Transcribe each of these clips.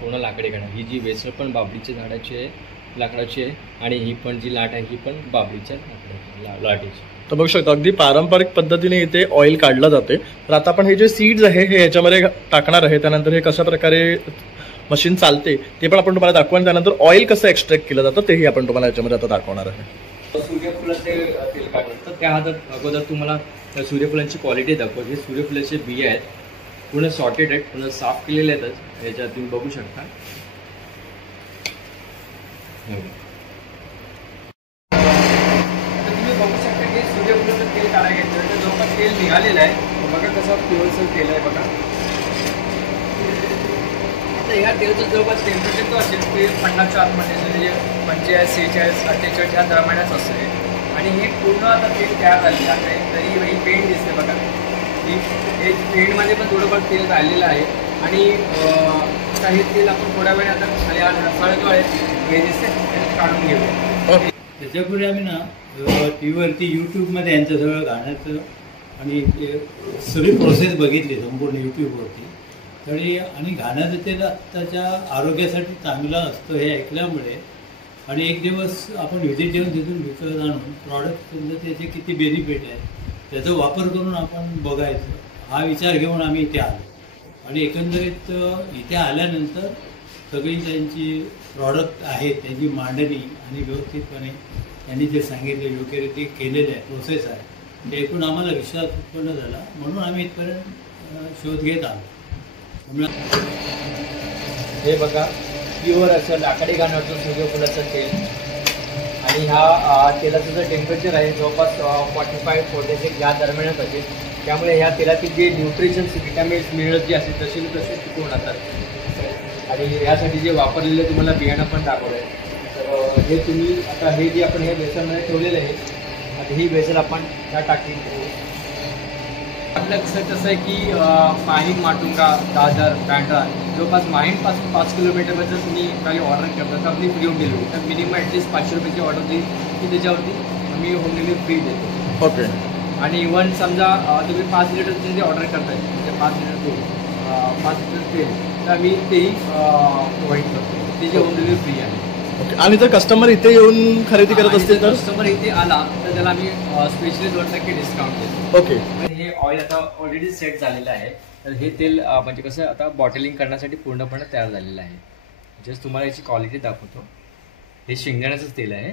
पूर्ण लाकडी घाण. ही जी वेसळ पण बाबळीच्या झाडाची आहे, लाकडाची आहे, आणि ही पण जी लाट आहे ही पण बाबळीच्या लाटेची. तर बघू शकता अगदी पारंपरिक पद्धतीने इथे ऑइल काढलं जाते. तर आता आपण हे जे सीड्स आहे हे याच्यामध्ये टाकणार आहे. त्यानंतर हे कशा प्रकारे मशीन चालते ते पण आपण तुम्हाला दाखवू, आणि त्यानंतर ऑइल कसं एक्स्ट्रॅक्ट केलं जातं तेही आपण तुम्हाला याच्यामध्ये आता दाखवणार आहे. सूर्यफुलाचे तेल काढलं तर त्या हातात अगोदर तुम्हाला सूर्यफुलांची क्वालिटी दाखवते. सूर्यफुलाचे बिया आहेत, पूर्ण सॉर्टेड आहेत, पूर्ण साफ केलेले आहेत. याच्यात तुम्ही बघू शकता. तुम्ही बघू शकता की सूर्यफुलाचं तेल काढायला घेतलं तर जवळपास तेल निघालेलं आहे. बघा कसं प्युअरचं तेल आहे बघा. आता ह्या तेलाचं जवळपास टेम्परेचर तो असेल ते 50च्या आतमध्ये, म्हणजे 45, 46, 48 ह्या दरम्यानच असते. आणि हे पूर्ण आता तेल तयार झालेलं आहे. तरी ही पेंट दिसते बघा. हे पेंटमध्ये पण थोडंफार तेल राहिलेलं आहे. आणि आता हे तेल आपण थोड्या वेळ आता खाली रसाळ जो आहे हे दिसते ते काढून घेऊया. त्याच्यापूर्वी आम्ही ना टी व्हीवरती यूट्यूबमध्ये यांचं सगळं गाण्याचं आणि सगळी प्रोसेस बघितली संपूर्ण यूट्यूबवरती. तरी आणि घाण्याचं तेल आत्ताच्या आरोग्यासाठी चांगलं असतं हे ऐकल्यामुळे, आणि एक दिवस आपण व्हिजिट देऊन तिथून विकत आणून प्रॉडक्ट समजा त्याचे किती बेनिफिट आहे त्याचा वापर करून आपण बघायचं हा विचार घेऊन आम्ही इथे आलो. आणि एकंदरीत इथे आल्यानंतर सगळी त्यांची प्रॉडक्ट आहेत त्याची मांडणी आणि व्यवस्थितपणे त्यांनी जे सांगितलं योग्यरीत्या केलेलं आहे प्रोसेस आहे ते ऐकून आम्हाला विश्वास उत्पन्न झाला. म्हणून आम्ही इथपर्यंत शोध घेत आलो. हे बघा प्युअर असं लाकडी घाण्याचं सूर्यफुलाचं तेल. आणि ह्या तेलाचं जर टेम्परेचर आहे जवळपास 45-46 या दरम्यानच असेल. त्यामुळे ह्या तेलातील जे न्यूट्रिशन्स विटॅमिन्स मिळत जे असेल तसे तसे टिकून राहतात. आणि यासाठी जे वापरलेलं तुम्हाला बियाणं पण दाखवलं आहे. तर हे तुम्ही आता हे जे आपण हे बेसनमध्ये ठेवलेलं आहे, आता ही बेसन आपण ह्या टाकीत ठेवू. आपलं कसं आहे की माहीम, माटुंगा, दादर, बँड्रा जवळपास माहीमपासून 5 किलोमीटरवर जर तुम्ही काही ऑर्डर करता तर आपली फ्री होम डिलिव्हरी. तर मिनिमम ॲटलीस्ट 500 रुपयाची ऑर्डर दिली की त्याच्यावरती आम्ही होम डिलिव्हरी फ्री देतो. ओके. आणि इव्हन समजा तुम्ही 5 लिटरची जे ऑर्डर करताय म्हणजे 5 लिटर दूध, 5 लिटर तेल, तर आम्ही तेही प्रोव्हाइड करतो. त्याची होम डिलिव्हरी फ्री आहे. ओके. आणि जर कस्टमर इथे येऊन खरेदी करत असतील तर कस्टमर इथे आला तर त्याला आम्ही स्पेशली 2% डिस्काउंट देतो. ओके. हे ऑइल आता ऑलरेडी सेट झालेलं आहे. तर हे तेल म्हणजे कसं आता बॉटलिंग करण्यासाठी पूर्णपणे तयार झालेलं आहे. जस्ट तुम्हाला याची क्वालिटी दाखवतो. हे शेंगदाण्याचंच तेल आहे.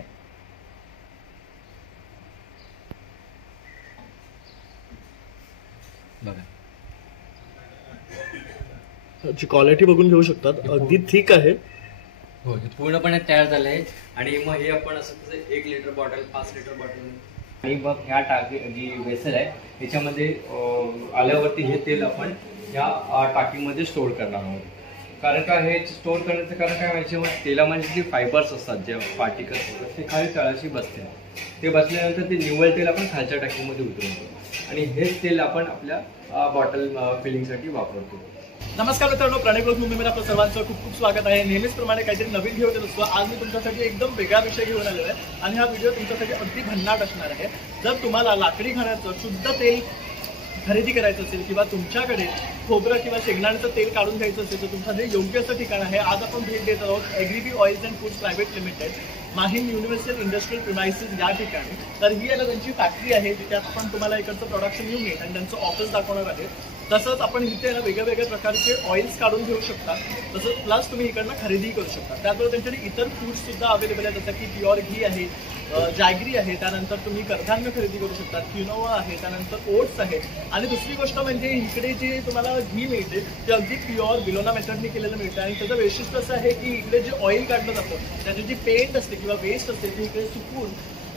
बघा याची क्वालिटी बघून घेऊ शकतात. अगदी थिक आहे. हो, हे पूर्णपणे तयार झालं आहे. आणि मग हे आपण असं कसं 1 लिटर बॉटल, 5 लिटर बॉटल, आणि मग ह्या टाकी जी वेसल आहे त्याच्यामध्ये आल्यावरती हे तेल आपण ह्या टाकीमध्ये स्टोअर करणार आहोत. कारण का हे स्टोअर करण्याचं कारण काय व्हायचे, तेलामध्ये जे फायबर्स असतात, जे पार्टिकल्स असतात ते खाली तळाशी बसते. ते बसल्यानंतर ते निव्वळ तेल आपण खालच्या टाकीमध्ये उतरवतो आणि हेच तेल आपण आपल्या बॉटल फिलिंगसाठी वापरतो. नमस्कार मित्रांनो, प्रणय ग्रोथ मुंबईमध्ये आपलं सर्वांचं खूप खूप स्वागत आहे. नेहमीचप्रमाणे काहीतरी नवीन घेऊन येत असतो. आज मी तुमच्यासाठी एकदम वेगळा विषय घेऊन आलेलो आहे आणि हा व्हिडिओ तुमच्यासाठी अगदी भन्नाट असणार आहे. जर तुम्हाला लाकडी घाण्याचं शुद्ध तेल खरेदी करायचं असेल किंवा तुमच्याकडे खोबरं किंवा शेंगदाण्याचं तेल काढून घ्यायचं असेल तर तुमचं हे योग्य असं ठिकाण आहे. आज आपण भेट देत आहोत Agribee oils and foods private limited, Mahim universal industrial premises या ठिकाणी. तर ही आता त्यांची फॅक्टरी आहे जिथे आपण तुम्हाला इकडचं प्रोडक्शन घेऊन येईल आणि त्यांचं ऑफिस दाखवणार आहे. तसंच आपण इथे वेगळ्या वेगळ्या प्रकारचे ऑइल्स काढून घेऊ शकता. तसंच प्लस तुम्ही इकडनं खरेदी करू शकता. त्याचबरोबर त्यांच्याकडे इतर फूड्स सुद्धा अवेलेबल आहेत, जसं की प्युअर घी आहे, जॅगरी आहे, त्यानंतर तुम्ही कडधान्य खरेदी करू शकता, क्विनोवा आहे, त्यानंतर ओट्स आहे. आणि दुसरी गोष्ट म्हणजे इकडे जे तुम्हाला घी मिळते ते अगदी प्युअर बिलोना मेथडने केलेलं मिळतं. आणि त्याचं वैशिष्ट्य असं आहे की इकडे जे ऑइल काढलं जातं त्याची जी पेंट असते किंवा वेस्ट असते ती इकडे सुकून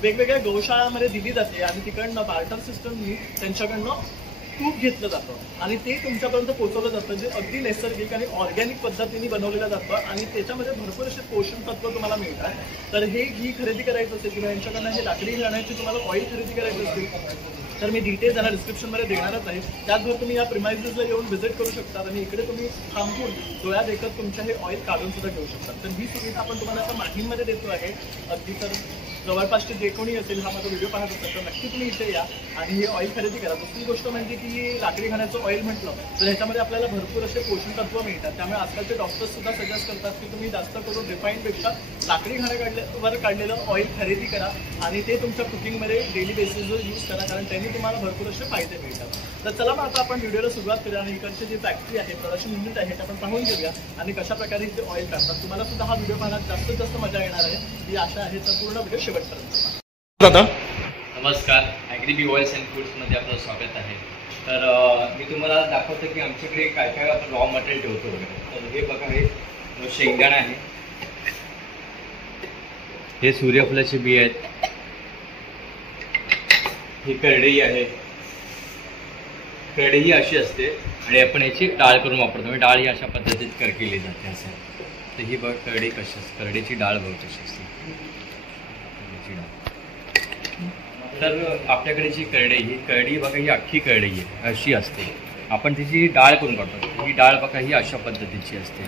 वेगवेगळ्या गौशाळांमध्ये दिली जाते आणि तिकडनं बार्टर सिस्टमनी त्यांच्याकडनं तूप घेतलं जातं आणि ते तुमच्यापर्यंत पोहोचवलं जातं, जे अगदी नैसर्गिक आणि ऑर्गॅनिक पद्धतीने बनवलेलं जातं आणि त्याच्यामध्ये भरपूर असे पोषण तत्व तुम्हाला मिळतात. तर हे घी खरेदी करायचं असेल किंवा यांच्याकडनं हे लाकडी घाण्याची तुम्हाला ऑइल खरेदी करायचं असेल तर मी डिटेल्स यांना डिस्क्रिप्शनमध्ये देणारच आहे. त्याचबरोबर तुम्ही या प्रिमाइसेसला येऊन व्हिजिट करू शकता आणि इकडे तुम्ही थांबून डोळ्यात एकच तुमच्या हे ऑइल काढून सुद्धा घेऊ शकता. तर ही सुविधा आपण तुम्हाला आता माहीममध्ये देतो आहे. अगदी तर जवळपासचे जे कोणी असेल हा माझा व्हिडिओ पाहत असेल तर नक्की तुम्ही इथे या आणि हे ऑइल खरेदी करा. दुसरी गोष्ट म्हणजे की लाकडी घाण्याचं ऑइल म्हटलं तर ह्याच्यामध्ये आपल्याला भरपूर असे पोषण तत्व मिळतात. त्यामुळे आजकालचे डॉक्टर्स सुद्धा सजेस्ट करतात की तुम्ही जास्त करून रिफाईनपेक्षा लाकडी घाण्यावर काढलेलं ऑइल खरेदी करा आणि ते तुमच्या कुकिंगमध्ये डेली बेसिसवर यूज करा, कारण त्यांनी तुम्हाला भरपूर असे फायदे मिळतात. तर चला मग आता आपण व्हिडिओला सुरुवात करूया आणि इकडची जी फॅक्टरी आहे, प्रोडक्शन युनिट आहे, ते आपण पाहून घेऊया आणि कशा प्रकारे इथे ऑइल काढतात. तुम्हाला सुद्धा हा व्हिडिओ पाहण्यात जास्तीत जास्त मजा येणार आहे ही आशा आहे. तर पूर्ण व्हिडिओ शेवटपर्यंत दादा नमस्कार, ॲग्री ऑइल्स अँड फूड्समध्ये आपलं स्वागत आहे. तर मी तुम्हाला दाखवतो की आमच्याकडे काय काय आपण रॉ मटेरियल ठेवतो वगैरे. तर हे बघा, हे शेंगदाणा आहे, हे सूर्यफुलाची बी आहेत, ही करडई आहे. करडई अशी असते आणि आपण याची डाळ करून वापरतो. म्हणजे डाळ ही अशा पद्धतीत केली जाते असं. तर ही बघ करडी कशी असते, करडीची डाळ बघ कशी असते. तर आपल्याकडे जी करडई, ही करडी बघा, ही अख्खी करडई आहे अशी असते. आपण तिची डाळ करून काढतो. ही डाळ बघा ही अशा पद्धतीची असते.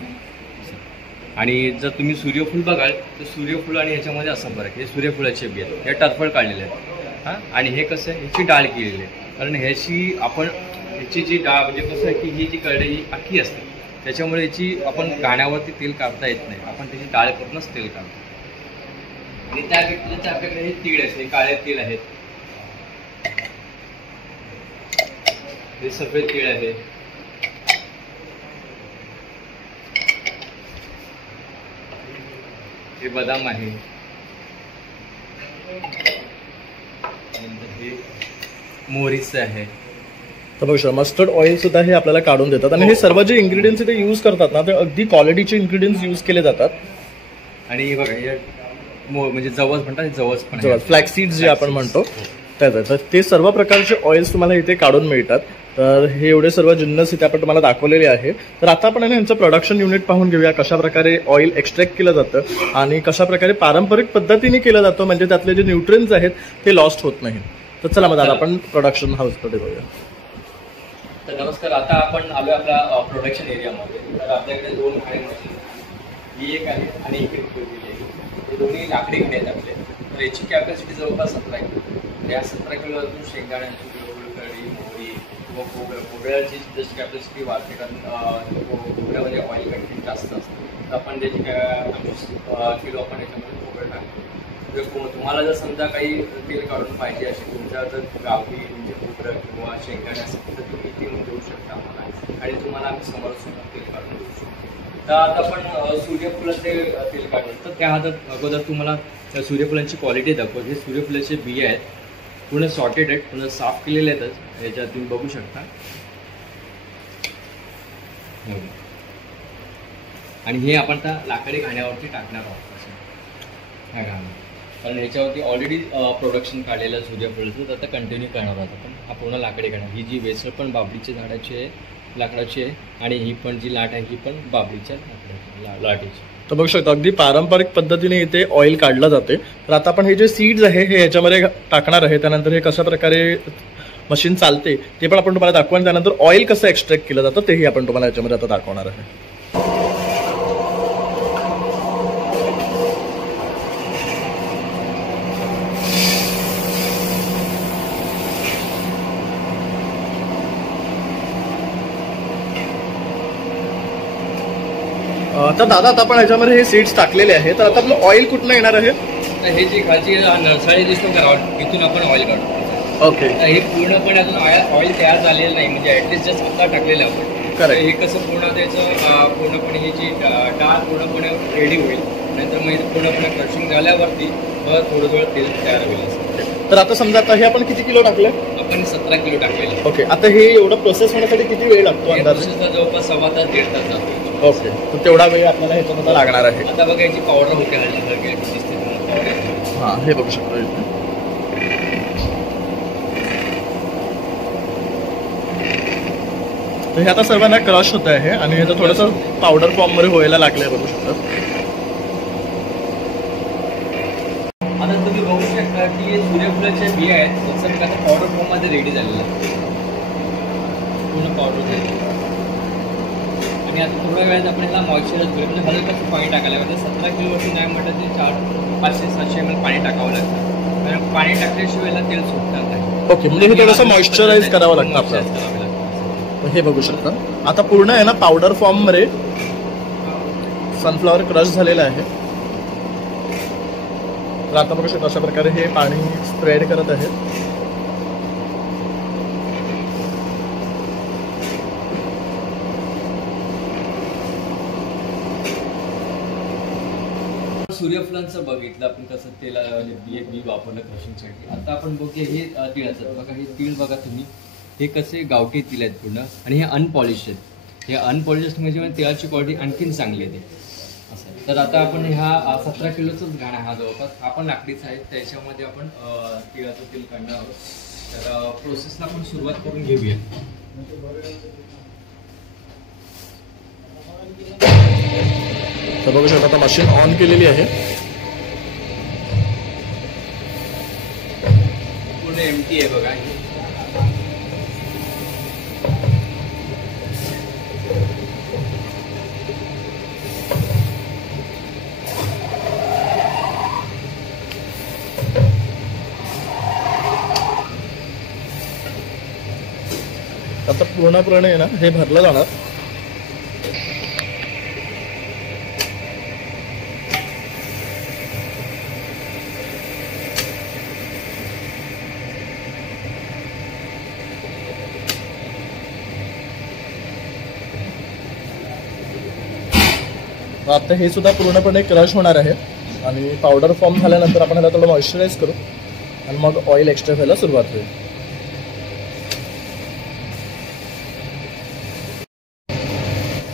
आणि जर तुम्ही सूर्यफूल बघाल तर सूर्यफूल आणि ह्याच्यामध्ये असा फरक. हे सूर्यफुलाचे बी आहेत, हे टरफळ काढलेले आहेत हां. आणि हे कसं आहे, ह्याची डाळ केलेली आहे. कारण ह्याची आपण ह्याची जी डाळ म्हणजे कसं आहे की ही जी करडई ही अख्खी असते, त्याच्यामुळे याची आपण घाण्यावरती तेल काढता येत नाही. आपण त्याची डाळ करूनच तेल काढतो. आणि त्या व्यतिरिक्त आपल्याकडे हे तीळ आहेत, हे काळे तीळ आहेत, हे सफेद तीळ आहे, हे बदाम आहे, हे मोहरीचं आहे. तर बघा मस्टर्ड ऑइल सुद्धा हे आपल्याला काढून देतात आणि हे सर्व जे इन्ग्रेडियंट्स इथे यूज करतात ना ते अगदी क्वालिटीचे इन्ग्रेडियंट्स यूज केले जातात. आणि हे बघा, हे म्हणजे जवस म्हणतात, जवस पण जवस फ्लॅक्सीड्स जे आपण म्हणतो त्याचं. तर ते सर्व प्रकारचे ऑइल्स तुम्हाला इथे काढून मिळतात. तर हे एवढे सर्व जिन्नस इथे आपण तुम्हाला दाखवलेले आहे. तर आता आपण यांचं प्रोडक्शन युनिट पाहून घेऊया, कशा प्रकारे ऑइल एक्स्ट्रॅक्ट केलं जातं आणि कशा प्रकारे पारंपरिक पद्धतीने केलं जातं, म्हणजे त्यातले जे न्यूट्रिएंट्स आहेत ते लॉस्ट होत नाहीत. तर चला मग आता आपण प्रोडक्शन हाऊसकडे जाऊया. तर नमस्कार, आता आपण आलो आपल्या प्रोडक्शन एरियामध्ये. तर आपल्याकडे दोन घाणे मशीन, ही एक आहे आणि एक ठेवलेली आहे. हे दोन्ही लाकडी घाणे आहेत आपले. तर याची कॅपॅसिटी जवळपास 17 किलो. या 17 किलोतून शेंगदाण्याची करडी, मोहरी किंवा खोबऱ्याची जशी कॅपॅसिटी वाढते, कारण खोबऱ्यामध्ये ऑइल कंटेंट जास्त असतं. तर आपण त्याची 25 किलो आपण याच्यामध्ये खोबरं टाकतो. जर तुम्हाला जर समजा काही तेल काढून पाहिजे असे तुमच्या जर गावी म्हणजे खोबरं किंवा शेंगदाणे असेल तर तुम्ही ते देऊ शकता आम्हाला आणि तुम्हाला आम्ही समोर तेल काढून देऊ शकतो. तर आता आपण सूर्यफुलाचे तेल काढलं. तर त्या हातात अगोदर तुम्हाला त्या सूर्यफुलांची क्वालिटी दाखवतो. हे सूर्यफुलाचे बिया आहेत, पूर्ण सॉर्टेड आहेत, पूर्ण साफ केलेले आहेत. याच्यात तुम्ही बघू शकता. आणि हे आपण त्या लाकडी घाण्यावरती टाकणार आहोत ह्या घाण्या, कारण ह्याच्यावरती ऑलरेडी प्रोडक्शन काढलेलं सूर्यफुलाचं. तर आता कंटिन्यू करणार आहोत आपण. हा पूर्ण लाकडी घाणा. ही जी वेसळ पण बाबळीच्या झाडाची आहे, लाकडाची आहे, आणि ही पण जी लाट आहे ही पण बाबळीच्या लाटेची. तर बघू शकता अगदी पारंपरिक पद्धतीने इथे ऑइल काढलं जाते. तर आता आपण हे जे सीड्स आहे हे याच्यामध्ये टाकणार आहे. त्यानंतर हे कशा प्रकारे मशीन चालते ते पण आपण तुम्हाला दाखवू आणि त्यानंतर ऑइल कसं एक्स्ट्रॅक्ट केलं जातं तेही आपण तुम्हाला याच्यामध्ये आता दाखवणार आहे. तर दादा आता आपण ह्याच्यामध्ये हे सीड्स टाकलेले आहे. तर आता आपलं ऑइल कुठनं येणार आहे? तर हे जी खालची नळसाळी दिसतो का, इथून आपण ऑइल काढतो. ओके. तर हे पूर्णपणे अजून ऑइल तयार झालेलं नाही, म्हणजे ऍटलिस्ट जस्ट आता टाकलेलं आपण. करेक्ट. हे कसं पूर्ण त्याचं पूर्णपणे ही जी डाळ पूर्णपणे रेडी होईल, नाहीतर मग पूर्णपणे क्रशिंग झाल्यावरती थोडं थोडं तेल तयार होईल असं. तर आता समजा आता हे आपण किती किलो टाकलं? आपण 17 किलो टाकलेलं. ओके. आता हे एवढं प्रोसेस होण्यासाठी किती वेळ लागतो अंदाजे? जवळपास 1.25 तास 1.5 तास जातो. ओके. तर तेवढा वेळ आपल्याला ह्याच्यामध्ये लागणार आहे. आता बघा याची पावडर होते हळदी दिसते. हां, हे बघू शकतो इथे. तर हे आता सर्वांना क्रश होत आहे आणि हे थोडंसं पावडर फॉर्म मध्ये व्हायला लागलंय बघू शकता. आता तुम्ही बघू शकता की सूर्यफुलाच्या बिया आहेत, जसं का पावडर फॉर्ममध्ये रेडी झालेलं आहे, पूर्ण पावडर झाली. आणि आता थोड्या वेळात आपण ह्याला मॉइश्चराइज करू, म्हणजे हलकंसं पाणी टाकायला लागतं. 17 किलोवरती नाही म्हटलं ते 500-700 ml पाणी टाकावं लागतं, कारण पाणी टाकल्याशिवाय याला तेल सुटणार नाही. ओके, म्हणजे हे थोडंसं मॉइश्चराइज करावं लागतं आपल्याला. हे बघू शकता आता पूर्ण आहे ना पावडर फॉर्म मध्ये सनफ्लॉवर क्रश झालेला आहे. तर आता बघू शकता अशा प्रकारे हे पाणी स्प्रेड करत आहे. सूर्यफुलांचं बघितलं आपण कसं तेल बी वापरलं क्रशिंगसाठी. आता आपण बघूया हे तिळाचं. बघा हे तीळ बघा तुम्ही, हे कसे गावठी तीळ आहेत पूर्ण, आणि हे अनपॉलिश आहेत. हे अनपॉलिश म्हणजे तेलाची क्वालिटी आणखीन चांगली आहे असं. तर आता आपण ह्या 17 किलोचाच घाणा हा जवळपास आपण लाकडीचा आहे, त्याच्यामध्ये आपण तिळाचं तेल काढणार आहोत. तर प्रोसेसला आपण सुरुवात करून घेऊया. तर बघू शकता आता मशीन ऑन केलेली आहे. पूर्ण एम्प्टी आहे बघा. आता पूर्णपणे ना हे भरलं जाणार. आता हे सुद्धा पूर्णपणे क्रश होणार आहे आणि पावडर फॉर्म झाल्यानंतर आपण ह्याला थोडं मॉइश्चराइज करू आणि मग ऑइल एक्स्ट्रा व्हायला सुरुवात होईल.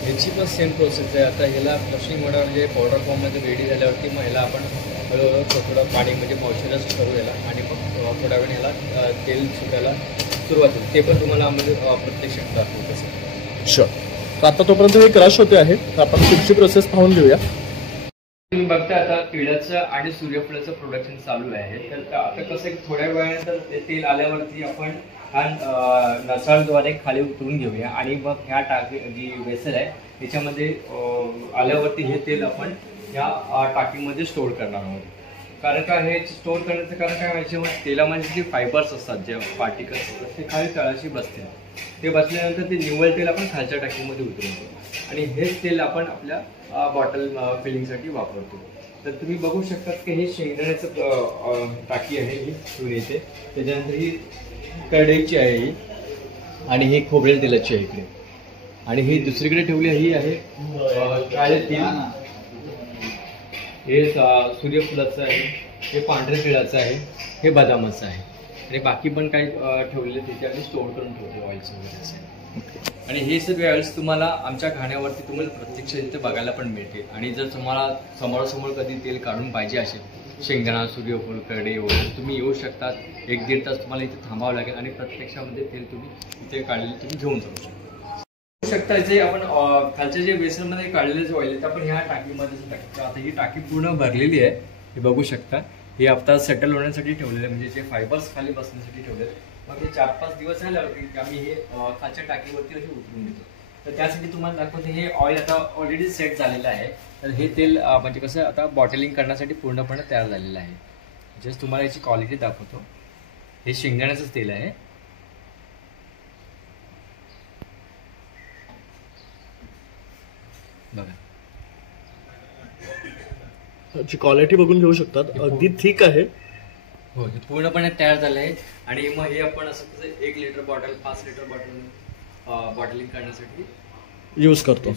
याची पण सेम प्रोसेस आहे. आता ह्याला क्रशिंग होणार, म्हणजे पावडर फॉर्ममध्ये रेडी झाल्यावरती मग ह्याला आपण हळूहळू थोडं पाणी म्हणजे मॉइश्चराइज करू याला, आणि मग थोड्या वेळ ह्याला तेल सुटायला सुरुवात होईल. ते पण तुम्हाला आम्हाला प्रत्यक्षात दाखवू कसं. शुअर. तर आता तोपर्यंत हे क्रश होते आहे, तर आपण पुढची प्रोसेस पाहून घेऊया. तुम्ही बघता आता तिळाचं आणि सूर्यफुलाचं प्रोडक्शन चालू आहे. तर आता कसं थोड्या वेळानंतर तेल आल्यावरती आपण हा नसाळद्वारे खाली उतरून घेऊया, आणि मग ह्या टाकी जी वेसल आहे त्याच्यामध्ये आल्यावरती हे तेल आपण ह्या टाकीमध्ये स्टोअर करणार आहोत. कारण का हे स्टोअर करण्याचं कारण काय, याच्यामध्ये तेलामध्ये जे फायबर्स असतात, जे पार्टिकल्स असतात, ते खाली तळाशी बसते. ते बसल्यानंतर ते निव्वळ तेल आपण खालच्या टाकीमध्ये उतरवतो, आणि हेच तेल आपण आपल्या बॉटल फिलिंगसाठी वापरतो. तर तुम्ही बघू शकता की हे शेंगदाण्याचं टाकी आहे, ही ठेवून येते. त्याच्यानंतर ही कढईची आहे ही, आणि ही खोबरेल तेलाची आहे इकडे, आणि ही दुसरीकडे ठेवली ही आहे काळे तेल. हे सूर्यफुलाचं आहे, हे पांढऱ्या तिळाचं आहे, हे बदामाचं आहे, आणि बाकी पण काही ठेवलेले तिथे आम्ही स्टोअर करून ठेवतो ऑइल्स वगैरे असे. आणि हे सगळे ऑइल्स तुम्हाला आमच्या खाण्यावरती तुम्हाला प्रत्यक्ष इथे बघायला पण मिळते. आणि जर तुम्हाला समोरासमोर कधी तेल काढून पाहिजे असेल, शेंगदाणा, सूर्यफूल, करडे वगैरे, तुम्ही येऊ शकता. 1-1.5 तास तुम्हाला इथे थांबावं लागेल, आणि प्रत्यक्षामध्ये तेल तुम्ही इथे काढलेले तुम्ही घेऊन जाऊ शकता. जे आपण खालच्या जे बेसनमध्ये काढलेले जे ऑइल आहे ते आपण ह्या टाकीमध्ये टाकतो. आता ही टाकी पूर्ण भरलेली आहे, हे बघू शकता. हे आता सेटल होण्यासाठी ठेवलेले, म्हणजे जे फायबर्स खाली बसण्यासाठी ठेवलेले. मग हे 4-5 दिवस झाल्यावरती आम्ही हे खालच्या टाकीवरती असे उतरून देतो. तर त्यासाठी तुम्हाला दाखवते, हे ऑइल आता ऑलरेडी सेट झालेलं आहे. तर हे तेल म्हणजे कसं आता बॉटलिंग करण्यासाठी पूर्णपणे तयार झालेलं आहे. जस्ट तुम्हाला याची क्वालिटी दाखवतो. हे शेंगदाण्याचंच तेल आहे. बघा, याची क्वालिटी बघून घेऊ शकतात, अगदी थिक आहे. हो, हे पूर्णपणे तयार झालं आहे. आणि मग हे आपण असं कसं 1 litre bottle, 5 litre bottle bottling करण्यासाठी यूज करतो.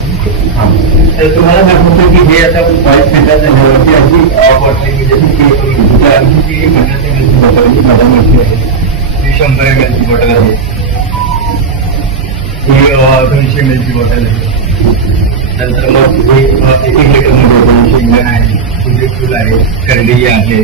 तर तुम्हाला दाखवतो की हे आता 5 लिटर झाल्यावरती अशी बॉटलिंग जशी की 50 ml बॉटल आहे, बदामाची आहे, 100 ml बॉटल आहे, ही 200 ml बॉटल आहे. नंतर मग हे 1 लिटर मध्ये शेंगदाणा आहे, सूर्यफूल आहे, करडी आहे,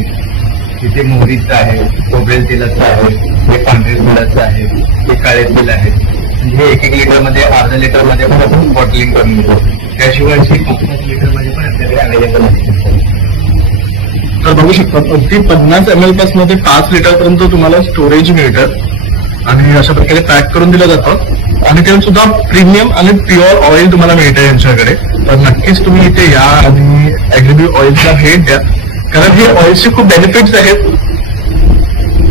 इथे मोहरीचं आहे, खोबरेल तेलाचं आहे, हे पांढरे तेलाचं आहे, हे काळे तेल आहे. म्हणजे 1-1 लिटर मध्ये, अर्धा लिटर मध्ये पण आपण बॉटलिंग करून घेतो. त्याशिवाय 5-5 लिटर मध्ये पण आपल्याकडे अवेलेबल आहे. तर बघू शकता, अगदी 50 ml पासून ते 5 लिटर पर्यंत तुम्हाला स्टोरेज मिळतात, आणि अशा प्रकारे पॅक करून दिलं जातं. आणि त्यात सुद्धा प्रीमियम आणि प्युअर ऑइल तुम्हाला मिळतं यांच्याकडे. तर नक्कीच तुम्ही इथे या आणि ॲग्रीब्यू ऑइलचा भेट द्या, कारण हे ऑइलचे खूप बेनिफिट्स आहेत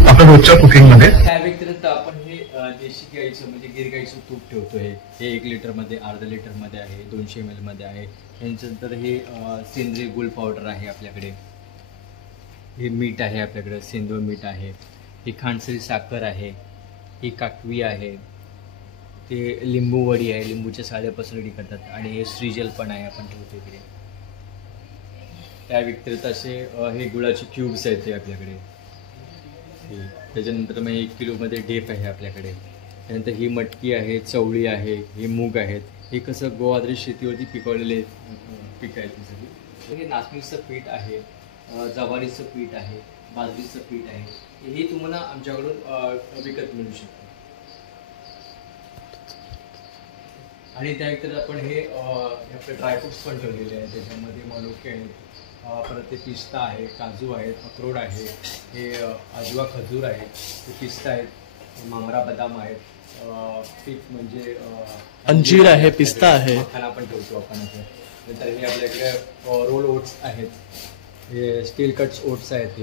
आपल्या रोजच्या कुकिंगमध्ये. त्या व्यतिरिक्त आपण हे देशी गाईचं म्हणजे गिर गाईचं तूप ठेवतोय. हे 1 लिटरमध्ये, अर्धा लिटरमध्ये आहे, 200 ml मध्ये आहे. त्यानंतर हे सेंद्रिय गुळ पावडर आहे आपल्याकडे. हे मीठ आहे आपल्याकडे, सेंद्रिय मीठ आहे. ही खांडसरी साखर आहे. ही काकवी आहे. ते लिंबू वडी आहे, लिंबूच्या साल्यापासून रेडी करतात. आणि हे श्रीजल पण आहे, आपण ठेवतो इकडे. त्या व्यतिरिक्त असे हे गुळाचे क्यूब्स आहेत ते आपल्याकडे. त्याच्यानंतर मग 1 किलोमध्ये डेप आहे आपल्याकडे. त्यानंतर ही मटकी आहे, चवळी आहे, हे मूग आहेत. हे कसं गोआधारित शेतीवरती पिकवलेले पीक आहे. त्यासाठी हे नाचणीचं पीठ आहे, ज्वारीचं पीठ आहे, बाजरीचं पीठ आहे. हे तुम्हाला आमच्याकडून विकत मिळू शकतं. आणि त्या व्यतिरिक्त आपण हे आपले ड्रायफ्रुट्स पण ठेवलेले आहेत. त्याच्यामध्ये मनुके आहेत, परत ते पिस्ता आहे, काजू आहेत, अक्रोड आहे, हे अजवा खजूर आहेत, ते पिस्ता आहेत, मामरा बदाम आहेत, पीक म्हणजे अंजीर आहे, पिस्ता आहे, मखाना पण ठेवतो आपण इथे. नंतर हे आपल्याकडे रोल ओट्स आहेत, हे स्टील कट्स ओट्स आहेत,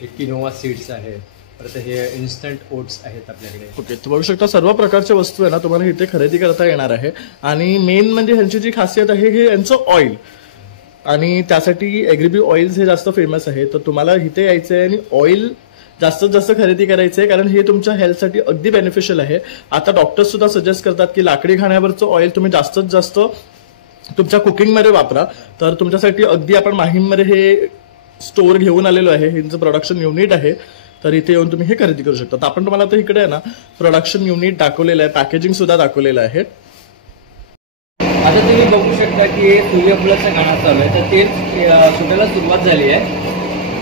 हे किनोवा सीड्स आहेत. परत हे इन्स्टंट ओट्स आहेत आपल्याकडे. ओके, तुम्ही बघू शकता सर्व प्रकारच्या वस्तू आहे ना तुम्हाला इथे खरेदी करता येणार आहे. आणि मेन म्हणजे ह्यांची जी खासियत आहे हे यांचं ऑइल, आणि त्यासाठी ॲग्रीब्यू ऑइल्स हे जास्त फेमस आहे. तर तुम्हाला इथे यायचं आहे आणि ऑइल जास्तीत जास्त खरेदी करायचं आहे, कारण हे तुमच्या हेल्थसाठी अगदी बेनिफिशियल आहे. आता डॉक्टर्स सुद्धा सजेस्ट करतात की लाकडी खाण्यावरचं ऑइल तुम्ही जास्तीत जास्त तुमच्या कुकिंगमध्ये वापरा. तर तुमच्यासाठी अगदी आपण माहीममध्ये हे स्टोअर घेऊन आलेलो आहे. यांचं प्रोडक्शन युनिट आहे, तर इथे येऊन तुम्ही हे खरेदी करू शकता. तर आपण तुम्हाला आता इकडे आहे ना प्रोडक्शन युनिट दाखवलेलं आहे, पॅकेजिंग सुद्धा दाखवलेलं आहे. आता तुम्ही बघू शकता की हे सूर्यफुलाचं गाणं चालू आहे. तर तेल सुटायला सुरुवात झाली आहे.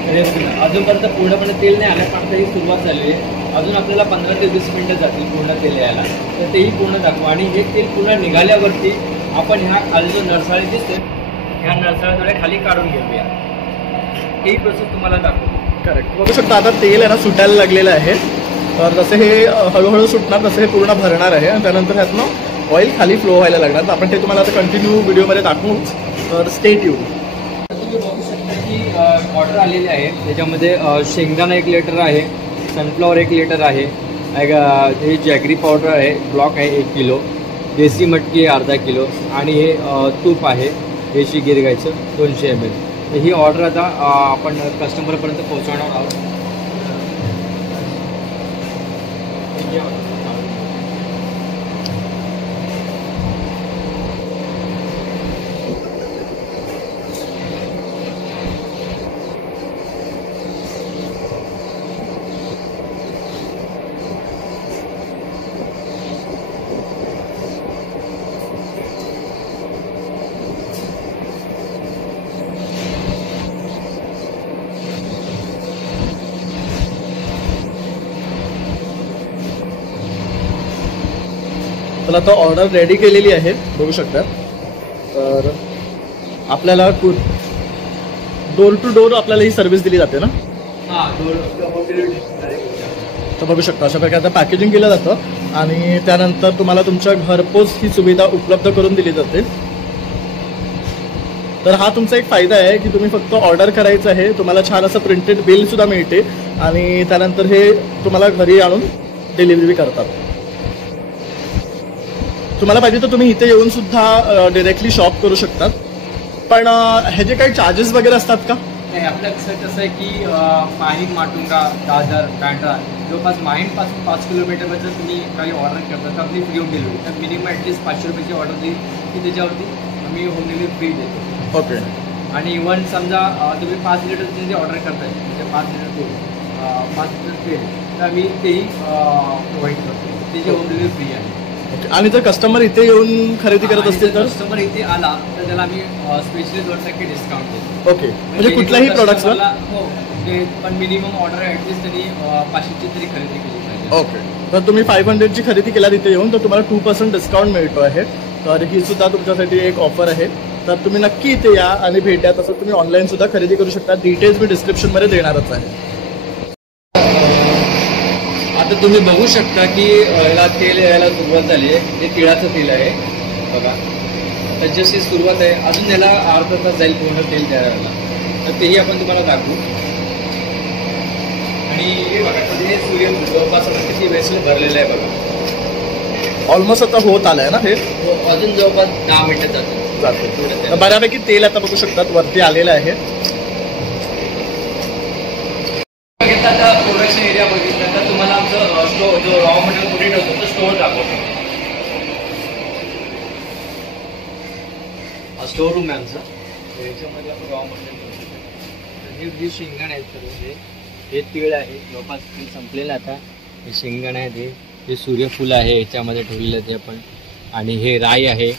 अजूनपर्यंत पूर्णपणे तेल नाही आलं, पण तरी सुरुवात झाली आहे. अजून आपल्याला 15 ते 20 मिनिटं जातील पूर्ण तेल यायला. तर तेही पूर्ण दाखवू. आणि हे तेल पूर्ण निघाल्यावरती आपण ह्या खाली जो नळसाळी दिसते ह्या नळसाळ्याद्वारे खाली काढून घेऊया. ही प्रोसेस तुम्हाला दाखवतो. करेक्ट, बघू शकता आता तेल आहे ना सुटायला लागलेलं आहे. तर जसं हे हळूहळू सुटणार तसं हे पूर्ण भरणार आहे आणि त्यानंतर ह्यातनं ऑइल खाली फ्लो व्हायला लागणार. तर आपण ते तुम्हाला आता कंटिन्यू व्हिडिओमध्ये दाखवू. तर स्टे ट्यून. तुम्ही बघू शकता की ऑर्डर आलेले आहे. त्याच्यामध्ये शेंगदाणा 1 लिटर आहे, सनफ्लॉवर 1 लिटर आहे, हे जॅगरी पावडर आहे, ब्लॉक आहे 1 किलो, देसी मटकी आहे अर्धा किलो, आणि हे तूप आहे देशी गिर गाईचं 200 ml. तर ही ऑर्डर आता आपण कस्टमरपर्यंत पोहोचवणार आहोत. तर आता ऑर्डर रेडी केलेली आहे, बघू शकता. तर आपल्याला डोर टू डोर आपल्याला ही सर्व्हिस दिली जाते ना. तर बघू शकता अशा प्रकारे पॅकेजिंग केलं जातं आणि त्यानंतर तुम्हाला तुमच्या घरपोच ही सुविधा उपलब्ध करून दिली जाते. तर हा तुमचा एक फायदा आहे की तुम्ही फक्त ऑर्डर करायचं आहे, तुम्हाला छान असं प्रिंटेड बिल सुद्धा मिळते आणि त्यानंतर हे तुम्हाला घरी आणून डिलिव्हरी करतात. तुम्हाला पाहिजे तर तुम्ही इथे येऊन सुद्धा डायरेक्टली शॉप करू शकतात. पण ह्याचे काही चार्जेस वगैरे असतात का? नाही, आपलं कसं आहे की माहीम, माटुंगा, दादर, बँड्रा जवळपास माहीमपासून 5 किलोमीटरमध्ये तुम्ही काही ऑर्डर करता तर आपली फ्री होम डिलिव्हरी. तर मिनिमम ॲटलीस्ट 500 रुपयाची ऑर्डर दिली की त्याच्यावरती आम्ही होम डिलिव्हरी फ्री देतो. ओके. आणि इव्हन समजा तुम्ही 5 लिटरचे जे ऑर्डर करताय म्हणजे 5 लिटर तेल, 5 लिटर तेल, तर आम्ही तेही प्रोव्हाइड करतो. त्याची होम डिलिव्हरी फ्री आहे. ओके. आणि जर कस्टमर इथे येऊन खरेदी करत असतील तर कस्टमर इथे आला तर त्याला आम्ही स्पेशली 2% डिस्काउंट देतो. ओके. म्हणजे कुठल्याही प्रोडक्ट्सवर? हो, ते पण मिनिमम ऑर्डर ॲटलीस्ट त्यांनी 500ची तरी खरेदी केली पाहिजे. ओके. तर तुम्ही 500ची खरेदी केला तिथे येऊन तर तुम्हाला 2% डिस्काउंट मिळतो आहे. तर ही सुद्धा तुमच्यासाठी एक ऑफर आहे. तर तुम्ही नक्की इथे या आणि भेट द्या. तसं तुम्ही ऑनलाईन सुद्धा खरेदी करू शकता. डिटेल्स मी डिस्क्रिप्शनमध्ये देणारच आहे. आता तुम्ही बघू शकता की याला तेल यायला सुरुवात झाली आहे. हे तिळाचं तेल आहे बघा. तर जशी सुरुवात आहे अजून याला अर्धा तास जाईल पूर्ण तेल तयार व्हायला. तर तेही आपण तुम्हाला दाखवू. आणि हे बघा हे सूर्य जवळपास किती वेळेस भरलेलं आहे बघा. ऑलमोस्ट आता होत आलंय ना हे. अजून जवळपास 10 मिनिटं जाते. बऱ्यापैकी तेल आता बघू शकतात वरती आलेलं आहे. आता प्रोडक्शन एरिया बघितलं तर तुम्हाला आमचं स्टोअर जो रॉ मटेरियल कुठे ठेवतो तो स्टोअर दाखवतो. स्टोअर रूम आहे आमचा. याच्यामध्ये आपण रॉ मटेरियल हे जे शेंगण आहेत तर हे तीळ आहे. जवळपास तीळ संपलेलं आता. हे शेंगण आहे. हे सूर्यफूल आहे याच्यामध्ये ठेवलेलं ते आपण. आणि हे राई आहे.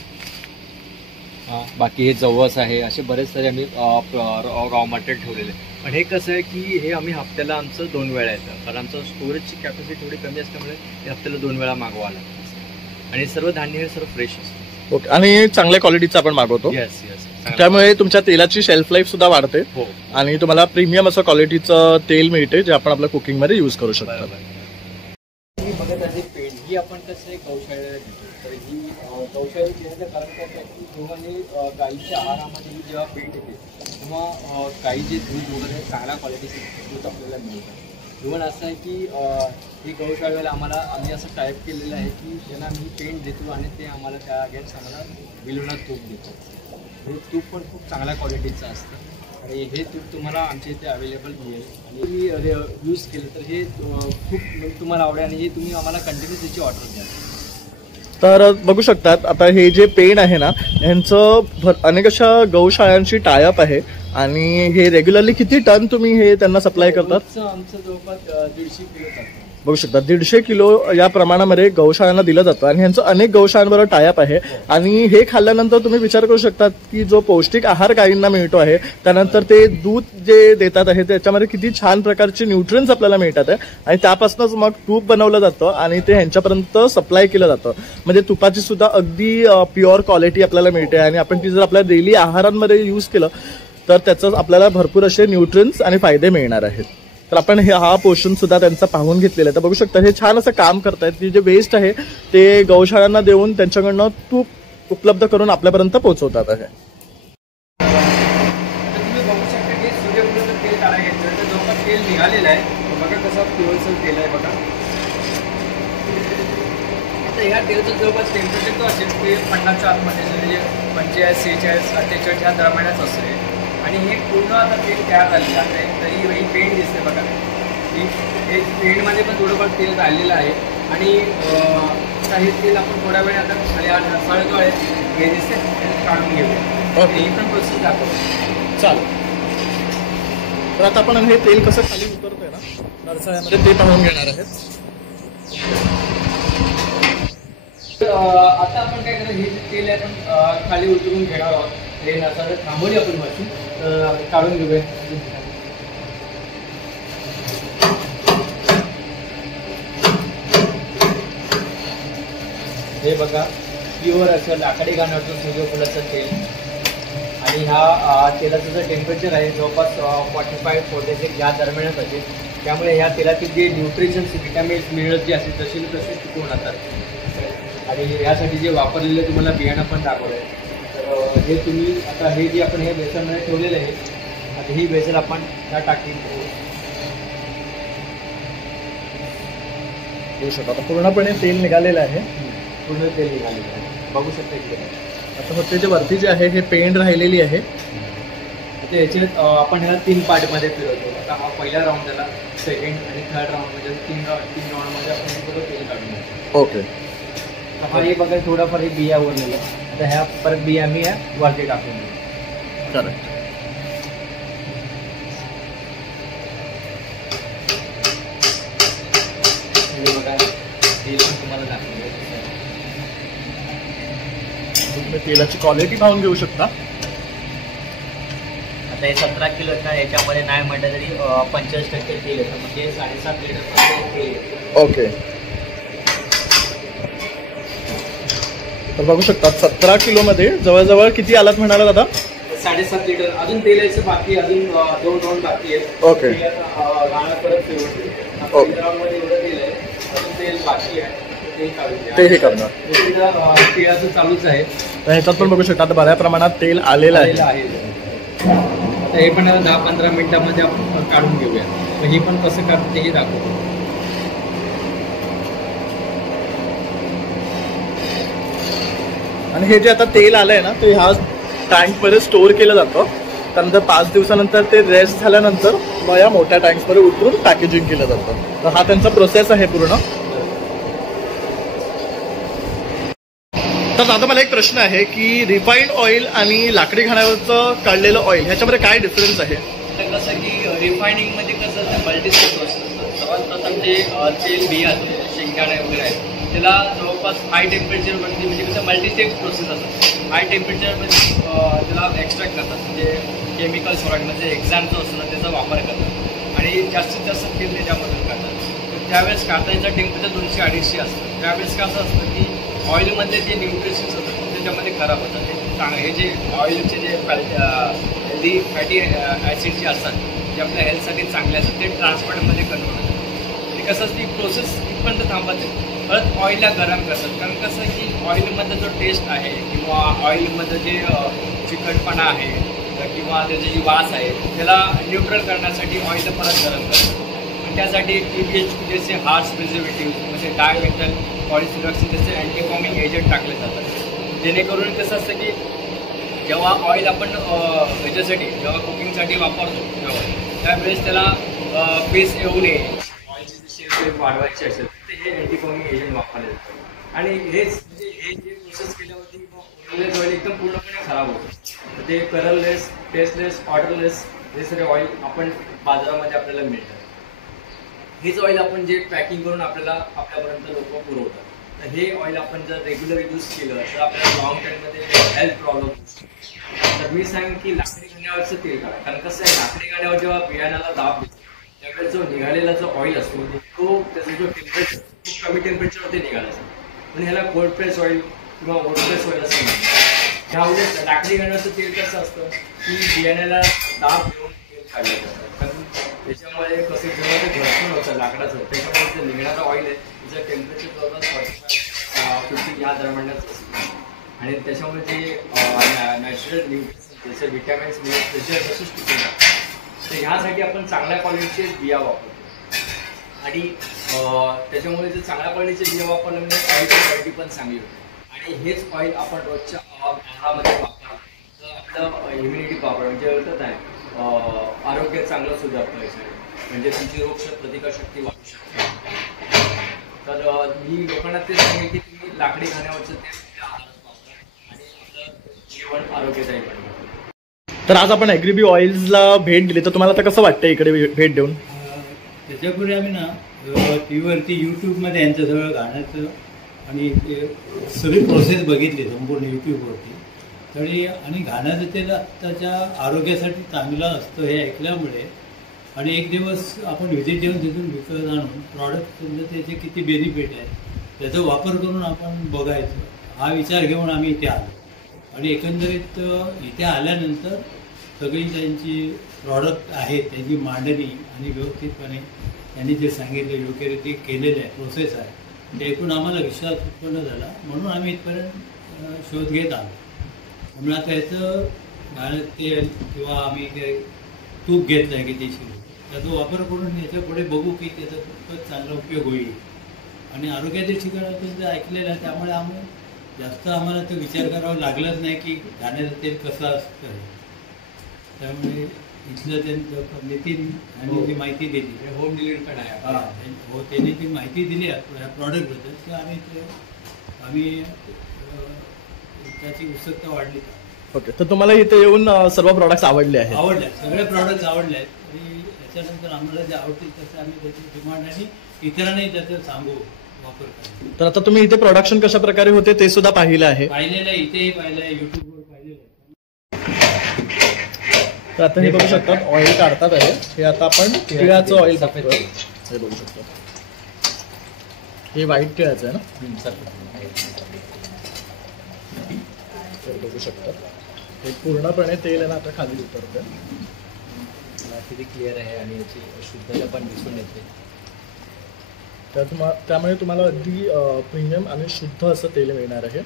बाकी हे जवस आहे. असे बरेच सारे आम्ही रॉ मटेरियल ठेवलेले आहे. पण हे कसं आहे की हे आम्ही हप्त्याला आमचं 2 वेळा येतं. कारण आमचं स्टोरेजची कॅपॅसिटी थोडी कमी असल्यामुळे हे हप्त्याला 2 वेळा मागवावं लागतं. आणि सर्व धान्य हे सर्व फ्रेश असतं. ओके. आणि चांगल्या क्वालिटीचं आपण मागवतो. Yes yes. त्यामुळे तुमच्या तेलाची शेल्फ लाईफ सुद्धा वाढते. हो. आणि तुम्हाला प्रीमियम असं क्वालिटीचं तेल मिळते जे आपण आपल्या कुकिंगमध्ये यूज करू शकतो. बघत आहे पेंट ही आपण कसं गौशाळेला देतो. तर ही गौशाळेत देण्याचं कारण काय आहे की जेव्हा गाईच्या आहारामध्ये ही जेव्हा पेंट येते तेव्हा गाई जे दूध वगैरे चांगल्या क्वालिटीचे दूध आपल्याला मिळतं. इव्हन असं आहे की ही गौशाळेला आम्ही असं टाईप केलेलं आहे की ज्यांना आम्ही पेंट देतो आणि ते आम्हाला त्या अगेन्स्ट आम्हाला बिलवणार तूप देतो. हे तूप पण खूप चांगल्या क्वालिटीचं असतं. आणि हे तूप तुम्हाला आमच्या इथे अवेलेबल मिळेल. आणि यूज केलं तर हे खूप तुम्हाला आवडेल. आणि हे तुम्ही आम्हाला कंटिन्यू त्याची ऑर्डर द्या. तर बघू शकतात आता हे जे पेंट आहे ना यांचं अनेक अशा गौशाळांची टायअप आहे. आणि हे रेग्युलरली किती टन तुम्ही हे त्यांना सप्लाय करतात? आमचं जवळपास 150 किलो चालतं. बघू शकता 150 किलो या प्रमाणामध्ये गौशाळांना दिलं जातं. आणि ह्यांचं अनेक गौशाळांबरोबर टायअप आहे. आणि हे खाल्ल्यानंतर तुम्ही विचार करू शकता की जो पौष्टिक आहार गायींना मिळतो आहे त्यानंतर ते दूध जे देतात आहे त्याच्यामध्ये किती छान प्रकारचे न्यूट्रियन्स आपल्याला मिळतात आहे. आणि त्यापासूनच मग तूप बनवलं जातं आणि ते ह्यांच्यापर्यंत सप्लाय केलं जातं. म्हणजे तुपाची सुद्धा अगदी प्युअर क्वालिटी आपल्याला मिळते. आणि आपण ती जर आपल्या डेली आहारांमध्ये यूज केलं तर त्याचं आपल्याला भरपूर असे न्यूट्रियन्स आणि फायदे मिळणार आहेत. तर आपण हा पोर्शन सुद्धा त्यांचा पाहून घेतलेला आहे. तर बघू शकता हे छान असं काम करतायत की जे वेस्ट आहे ते गौशाळांना देऊन त्यांच्याकडनं तूप उपलब्ध करून आपल्यापर्यंत पोहोचवतात आहे. तुम्ही बघू शकता की सूर्यफुलाचं तेल काढायला घेतलं तर जवळपास तेल निघालेलं आहे. बघा कसं प्युअरचं तेल आहे बघा. आता ह्या तेलाचं जवळपास टेम्परेचर तो असेल ते 50च्या आतमध्ये म्हणजे 45, 46, 48 ह्या दरम्यानच असेल. आणि हे पूर्ण आता तेल तयार झालेलं आहे. तरी ही पेंट दिसते बघा. हे पेंटमध्ये पण थोडंफार तेल राहिलेलं आहे. आणि हे तेल आपण थोड्या वेळ आता 8:30 जो आहे हे दिसते काढून घेऊया. ही पण प्रोसेस दाखवतो. चालेल. तर आता आपण हे तेल कसं खाली उतरतोय ना नरसाळ्यामध्ये ते पाहून घेणार आहेत. आता आपण काय करणार हे जे तेल आहे आपण खाली उतरून घेणार आहोत. हे नरसाळ्यात थांबवली आपण वरती काढून घेऊया. हे बघा प्युअर असं लाकडी घाण्याचं सूर्यफुलाचं तेल. आणि ह्या तेलाचं जे टेम्परेचर आहे जवळपास 45-46 या दरम्यानच असेल. त्यामुळे ह्या तेलातील जे न्यूट्रिशन्स विटॅमिन्स मिळत जे असेल तसे टिकून राहतात. आणि यासाठी जे वापरलेले तुम्हाला बियाणं पण दाखवलं आहे. तर हे तुम्ही आता हे जे आपण हे बेसनमध्ये ठेवलेलं आहे आता ही बेसन आपण ह्या टाकी घेऊ शकतो. आता पूर्णपणे तेल निघालेलं आहे. पूर्ण तेल निघालेलं आहे. बघू शकता इकडे. आता फक्त जे वरती जे आहे हे पेंट राहिलेली आहे. आता याच्यात आपण ह्याला 3 पार्टमध्ये फिरवतो. आता हा पहिला राऊंड झाला. सेकंड आणि थर्ड राऊंड म्हणजे 3 राऊंडमध्ये आपण सगळं तेल काढून घेतो. ओके. हा हे बघा थोडाफार हे बिया उरलेलं आहे. आता ह्या परत बिया मी वरती टाकून घेऊ. करेक्ट. बघा तेल पण तुम्हाला दाखवलं. तुम्ही तेलाची क्वालिटी पाहून घेऊ शकता. आता हे 17 किलो ना याच्यामध्ये नाही म्हटलं तरी 25% तेल येतं. म्हणजे 7.5 लिटर तेल येतं. ओके. तर बघू शकता 17 किलोमध्ये जवळजवळ किती आलात म्हणाला दादा? 7.5 लिटर. अजून तेल यायचं बाकी अजून 2 राऊंड बाकी आहेत. ओके. गाणं परत फिरवतो. एवढं तेल आहे. तेल बाकी आहे ते काढून घ्या. ते हे करणार. इकडं तिळाचं चालूच आहे. तर ह्याच्यात पण बघू शकता आता बऱ्या प्रमाणात तेल आलेलं आहे. आता हे पण 10-15 मिनिटांमध्ये आपण काढून घेऊया. मग हे पण कसं करतो तेही दाखवतो. आणि हे जे आता तेल आलंय ना ते ह्या टँकमध्ये स्टोअर केलं जातं. त्यानंतर 5 दिवसानंतर ते रेस्ट झाल्यानंतर मग या मोठ्या टँक्समध्ये उतरून पॅकेजिंग केलं जातं. तर हा त्यांचा प्रोसेस आहे पूर्ण. तर आता मला एक प्रश्न आहे की रिफाईंड ऑइल आणि लाकडी घाण्यावरचं काढलेलं ऑइल ह्याच्यामध्ये काय डिफरन्स आहे? तर कसं की रिफायनिंगमध्ये कसं असतं मल्टीस्टेप प्रोसेस असतं. सर्वात प्रथम जे तेल बिया शेंगदाणे वगैरे आहेत त्याला जवळपास हाय टेम्परेचरवरती म्हणजे कसं मल्टीस्टेप प्रोसेस असतं. हाय टेम्परेचरमध्ये त्याला एक्स्ट्रॅक्ट करतात म्हणजे केमिकल सोडण्याचं एक्झामचं असतं ना त्याचा वापर करतात आणि जास्तीत जास्त तेल त्याच्यामधून काढतात. तर त्यावेळेस काढायचं टेम्परेचर 200-250 असतं. त्यावेळेस कसं असतं की ऑइलमधले जे न्यूट्रिशन्स असतात त्याच्यामध्ये खराब होतात. हे जे ऑइलचे जे हेल्दी फॅटी ॲसिड जे असतात जे आपल्या हेल्थसाठी चांगले असतात ते ट्रान्सपोर्टमध्ये कन्वर्ट होतात. ते कसं ती प्रोसेस इथपर्यंत थांबत आहे. परत ऑइलला गरम करतात कारण कसं की ऑइलमधलं जो टेस्ट आहे किंवा ऑइलमधलं जे चिकटपणा आहे किंवा त्याची जी वास आहे त्याला न्यूट्रल करण्यासाठी ऑइल परत गरम करतात. आणि त्यासाठी TBHQ जसे हार्श प्रिझर्वेटिव्ह म्हणजे डायमेथल पॉलिसिलॉक्सिन जसे अँटीफॉर्मिंग एजंट टाकले जातात. जेणेकरून कसं असतं की जेव्हा ऑइल आपण ह्याच्यासाठी जेव्हा कुकिंगसाठी वापरतो तेव्हा त्यावेळेस त्याला पेस्ट येऊ नये ऑइलची शेप वाढवायची असेल तर हे अँटीफॉर्मिंग एजंट वापरले जातात. आणि हेच म्हणजे हे जे प्रोसेस केल्यावरती ओरिजिनल ऑइल एकदम पूर्णपणे खराब होतं. तर ते कलरलेस टेस्टलेस ऑर्डरलेस हे सगळे ऑइल आपण बाजारामध्ये आपल्याला मिळतात. हेच ऑइल आपण जे पॅकिंग करून आपल्यापर्यंत लोक पुरवतात. तर हे ऑइल आपण जर रेग्युलर यूज केलं तर आपल्याला लॉंग टाईममध्ये हेल्थ प्रॉब्लेम तर मी सांगेन की लाकडी घाण्यावरचं तेल काढा. कारण कसं आहे लाकडी घाण्यावर जेव्हा बियाण्याला दाब देतो त्यावेळेस जो निघालेला जो ऑइल असतो तो त्याचा जो टेम्परेचर खूप कमी टेम्परेचरवरती निघाला असतो. पण ह्याला कोल्ड प्रेस ऑइल किंवा वोल्ड प्रेस ऑइल असं म्हणतात. त्यामुळे लाकडी घाण्याचं तेल कसं असतं की बियाण्याला दाब देऊन तेल काढलं जातं. कारण त्याच्यामुळे कसं जेव्हा ते घर्षण होतं लाकडाचं त्याच्यामुळे जे निघणारं ऑइल आहे त्याचं टेम्परेचर जवळपास 45-50 या दरम्यानच असतं. आणि त्याच्यामुळे जे नॅचरल न्यूट्रिशन जसे विटॅमिन्स मिळतात त्याचे तसेच टिकून राहतात. तर ह्यासाठी आपण चांगल्या क्वालिटीचे बिया वापरतो आणि त्याच्यामुळे जे चांगल्या क्वालिटीचे बिया वापरले म्हणजे ऑइलची क्वालिटी पण चांगली होते. आणि हेच ऑइल आपण रोजच्या आहारामध्ये वापरलं तर आपलं इम्युनिटी पॉवर म्हणजे होतं आहे आरोग्य चांगलं सुधारतं याच्याने म्हणजे तुमची प्रतिकारशक्ती वाढू शकते. तर मी लोकांना तेच सांगेन की तुम्ही लाकडी खाण्यावरचं ते आहारात वापरा आणि आपलं जीवन आरोग्यदायी बनवा. तर आज आपण ॲग्रीबी ऑइल्सला भेट दिली तर तुम्हाला आता कसं वाटतं इकडे भेट देऊन? त्याच्यापूर्वी आम्ही ना टी व्हीवरती यूट्यूबमध्ये यांचं सगळं गाण्याचं आणि सगळी प्रोसेस बघितली संपूर्ण यूट्यूबवरती. तरी आणि घाण्याचं तेल आत्ताच्या आरोग्यासाठी चांगलं असतं हे ऐकल्यामुळे आणि एक दिवस आपण व्हिजिट देऊन तिथून विकत आणून प्रॉडक्ट समजा त्याचे किती बेनिफिट आहे त्याचा वापर करून आपण बघायचं हा विचार घेऊन आम्ही इथे आलो. आणि एकंदरीत इथे आल्यानंतर सगळी त्यांची प्रॉडक्ट आहेत त्यांची मांडणी आणि व्यवस्थितपणे त्यांनी जे सांगितलं योग्यरीती केलेलं आहे प्रोसेस आहे ते ऐकून आम्हाला विश्वास उत्पन्न झाला म्हणून आम्ही इथपर्यंत शोध घेत आलो. म्हणून आता याचं घाण्याचं तेल किंवा आम्ही ते तूप घेतलं आहे किती शिल्लक त्याचा वापर करून याच्या पुढे बघू की त्याचा खूपच चांगला उपयोग होईल. आणि आरोग्याच्या ठिकाणातून जे ऐकलेलं आहे त्यामुळे जास्त आम्हाला तो विचार करावा लागलाच नाही की घाण्याचं तेल कसं असतं. त्यामुळे इथलं त्यांचं नितीन यांनी जी माहिती दिली होम डिलिव्हरी पण आहे हो त्यांनी जी माहिती दिली या प्रॉडक्टबद्दल तर आम्ही त्याची उत्सुकता वाढली. ओके तर तुम्हाला इथे येऊन सर्व प्रॉडक्ट्स आवडले आहेत? आवडल्या सगळे प्रॉडक्ट्स आवडले आहेत. आणि याच्यानंतर आम्हाला जे आवडतील तसं आम्ही त्याची डिमांड आणि इतरांनाही त्याचं सांगू वापर करू. तर आता तुम्ही इथे प्रोडक्शन कशा प्रकारे होते ते सुद्धा पाहिलं आहे? पाहिलेलं आहे इथेही पाहिलं आहे युट्यूबवर पाहिलेलं आहे. तर आता हे बघू शकतात ऑइल काढतात आहे हे आता आपण तिळाचं ऑइल बघतो हे बघू शकतो. हे व्हाईट तिळाचं आहे ना तर बघू शकतात हे पूर्णपणे तेल आहे ना आता खाली उतरतं. किती क्लिअर आहे आणि याची शुद्धता पण दिसून येते. त्यामुळे तुम्हाला अगदी प्रीमियम आणि शुद्ध असं तेल मिळणार आहे.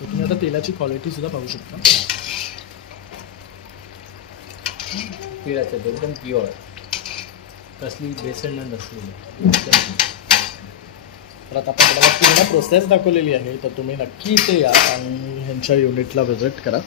तर तुम्ही आता तेलाची क्वालिटी सुद्धा पाहू शकता. तिळाचं तेल एकदम प्युअर, कसली बेसन नसलेली. तर आता आपण तुम्हाला पूर्ण प्रोसेस दाखवलेली आहे. तर तुम्ही नक्की इथे या आणि ह्यांच्या युनिटला व्हिजिट करा.